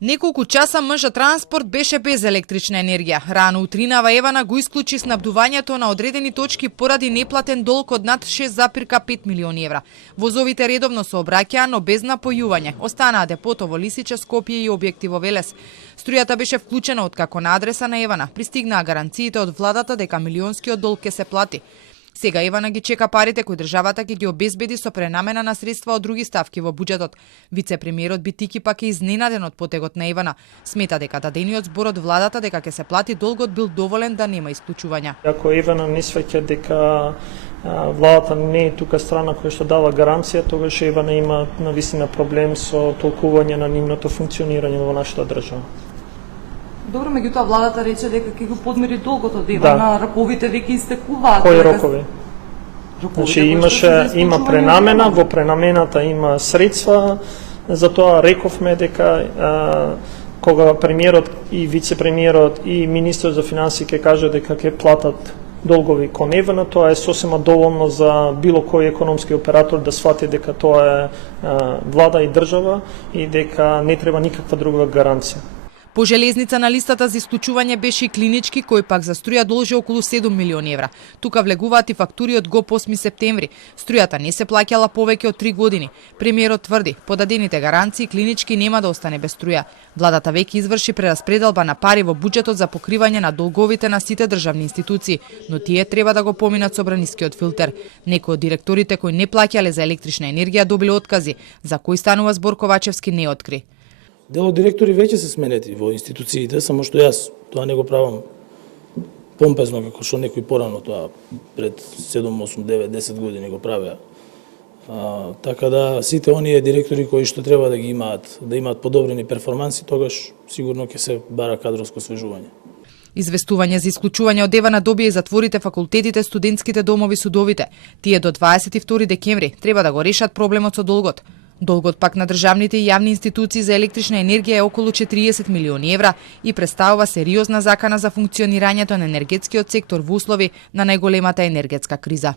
Неколку часа МЖ Транспорт беше без електрична енергија. Рано утринава Евана го исклучи снабдувањето на одредени точки поради неплатен долг од над 6,5 милиони евра. Возовите редовно се обраќаа, но без напојување. Останаа депото во Лисиче, Скопје и објекти во Велес. Струјата беше вклучена откако на адреса на Евана пристигнаа гаранциите од владата дека милионскиот долг ќе се плати. Сега Евана ги чека парите кои државата ќе ги обезбеди со пренамена на средства од други ставки во буџетот. Вице-премиерот Битики пак е изненаден од потегот на Евана. Смета дека дадениот збор од владата дека ќе се плати долгот бил доволен да нема исклучувања. Ако Евана не сваќа дека владата не е тука страна која што дава гаранција, тогаш Евана има навистина проблем со толкување на нивното функционирање во нашата држава. Добро, меѓутоа владата рече дека ќе го подмири долгот од Евана, раковите веќе истекуваат. Кои рокови? Значи има пренамена, во пренамената има средства, затоа рековме дека кога премиерот и вице-премиерот и министерот за финансии ќе каже дека ќе платат долгови кон Евана, тоа е сосема доволно за било кој економски оператор да свати дека тоа е влада и држава и дека не треба никаква друга гаранција. По железница на листата за исклучување беше и клинички, кој пак за струја должи околу 7 милиони евра. Тука влегуваат и фактури од ГОП 8 септември. Струјата не се плаќала повеќе од 3 години. Премиерот тврди, по дадените гаранции клинички нема да остане без струја. Владата веќе изврши прераспределба на пари во буџетот за покривање на долговите на сите државни институции, но тие треба да го поминат со бранискиот филтер. Некои од директорите кои не плаќале за електрична енергија добиле откази, за кои станува збор Ковачевски не откри. Дел од директори веќе се сменети во институциите, само што јас тоа не го правам помпезно како што некои порано тоа пред 7, 8, 9, 10 години го правеа. Така да сите оние директори кои што треба да ги имаат подобрени перформанси, тогаш сигурно ќе се бара кадровско освежување. Известување за исклучување од Евана добија и затворите, факултетите, студентските домови, судовите. Тие до 22 декември треба да го решат проблемот со долгот. Долгот пак на државните и јавни институции за електрична енергија е околу 40 милиони евра и представува сериозна закана за функционирањето на енергетскиот сектор во услови на најголемата енергетска криза.